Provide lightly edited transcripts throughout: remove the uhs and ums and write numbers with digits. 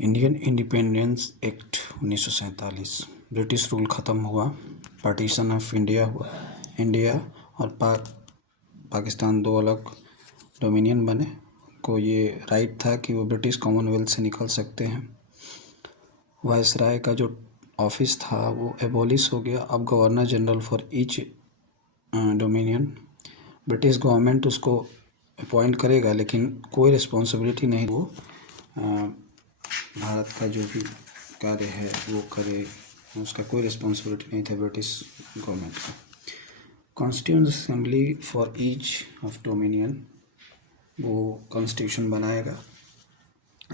Indian independence act 1947। British rule ख़त्म हुआ, partition of India हुआ। इंडिया और पाकिस्तान दो अलग डोमिनियन बने। को ये राइट था कि वो ब्रिटिश कॉमनवेल्थ से निकल सकते हैं। वायसराय का जो ऑफिस था वो एबॉलिश हो गया। अब governor general for each dominion, British government उसको अपॉइंट करेगा, लेकिन कोई रिस्पॉन्सिबिलिटी नहीं वो भारत का जो भी कार्य है वो करे, उसका कोई रिस्पॉन्सिबिलिटी नहीं था ब्रिटिश गवर्नमेंट का। Constituent assembly for each of dominion, वो कॉन्स्टिट्यूशन बनाएगा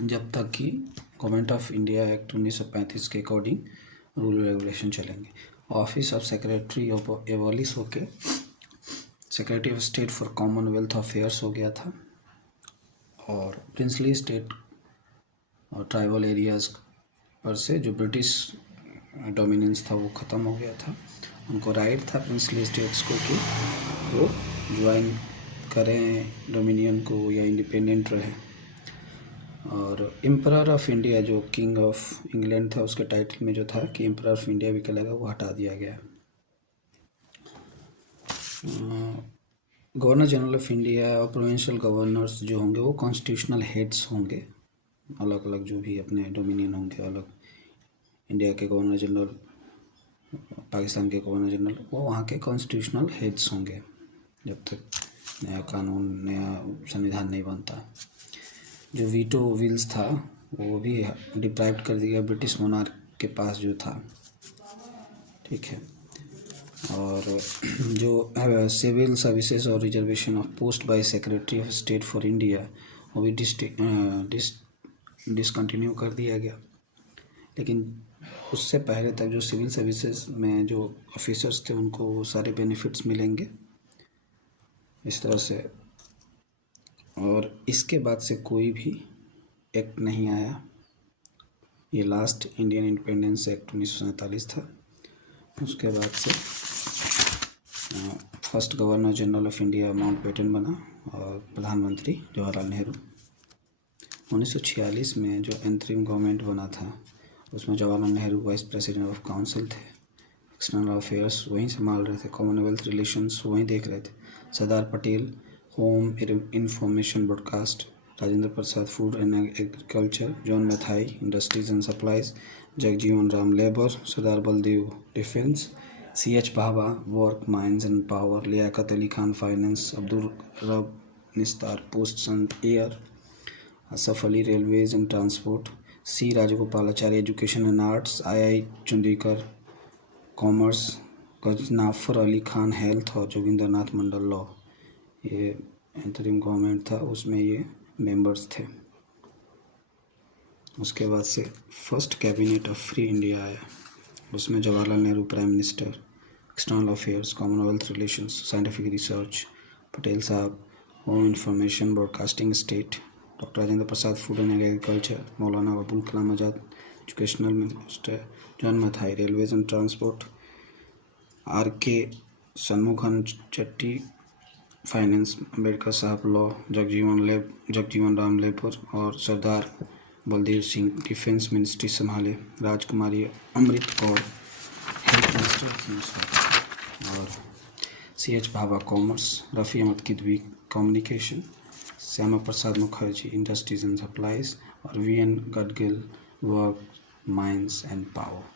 जब तक कि गवर्नमेंट ऑफ इंडिया एक्ट 1935 के अकॉर्डिंग रूल रेगुलेशन चलेंगे। ऑफिस ऑफ सेक्रेटरी एबॉलिश होके secretary of state for Commonwealth affairs हो गया था, और प्रिंसली स्टेट और ट्राइबल एरियाज़ पर से जो ब्रिटिश डोमिनेंस था वो ख़त्म हो गया था। उनको राइट था प्रिंसली स्टेट्स को कि वो ज्वाइन करें डोमिनियन को या इंडिपेंडेंट रहे। और एम्परर ऑफ इंडिया, जो किंग ऑफ इंग्लैंड था, उसके टाइटल में जो था कि एम्परर ऑफ इंडिया भी लगा, वो हटा दिया गया। गवर्नर जनरल ऑफ इंडिया और प्रोविंशियल गवर्नर्स जो होंगे वो कॉन्स्टिट्यूशनल हेड्स होंगे। अलग अलग जो भी अपने डोमिनियन होंगे, अलग इंडिया के गवर्नर जनरल, पाकिस्तान के गवर्नर जनरल, वो वहाँ के कॉन्स्टिट्यूशनल हेड्स होंगे जब तक नया कानून, नया संविधान नहीं बनता। जो वीटो विल्स था वो भी डिप्राइव कर दिया ब्रिटिश मोनार्क के पास जो था, ठीक है। और जो सिविल सर्विसेज और reservation of post bye secretary of state for India, वो भी डिसकंटिन्यू कर दिया गया। लेकिन उससे पहले तक जो सिविल सर्विसेज में जो ऑफिसर्स थे उनको सारे बेनिफिट्स मिलेंगे इस तरह से। और इसके बाद से कोई भी एक्ट नहीं आया। ये लास्ट इंडियन इंडिपेंडेंस एक्ट 1947 था। उसके बाद से first governor general of India Mountbatten बना और प्रधानमंत्री जवाहरलाल नेहरू। 1946 में जो अंतरिम गवर्नमेंट बना था उसमें Jawaharlal Nehru vice president of council थे। एक्सटर्नल अफेयर्स वहीं संभाल रहे थे, कॉमनवेल्थ रिलेशंस वहीं देख रहे थे। Sardar Patel home information broadcast, Rajendra Prasad food and agriculture, John Matthai industries and supplies, Jagjivan Ram labour, Sardar Baldev defence, C.H. Bhabha work mines and power, Liaquat Ali Khan finance, Abdul Rab Nishtar posts and air, Asaf Ali railways and transport, C. Rajagopalachari education and arts, I.I. Chundrigar commerce, Ghazanfar Ali Khan health और Jogendra Nath Mandal law. ये interim government था, उसमें ये members थे। उसके बाद से first cabinet of free India आया, उसमें Jawaharlal Nehru prime minister, external affairs, commonwealth relations, scientific research Patel Sahab, home information broadcasting state, doctor Rajendra Prasad food and agriculture, Maulana Abul Kalam Azad educational minister, John Matthai railways and transport, R.K. Shanmukham Chetty finance, Ambedkar Sahab law, Jagjivan Ram labour और Sardar Baldev Singh defence ministry संभाले, Rajkumari Amrit Kaur health minister थी, और C.H. Bhabha commerce, Rafi Ahmed Kidwai communication, Shyama Prasad Mukherjee industries and supplies और V.N. Gadgil works mines and power.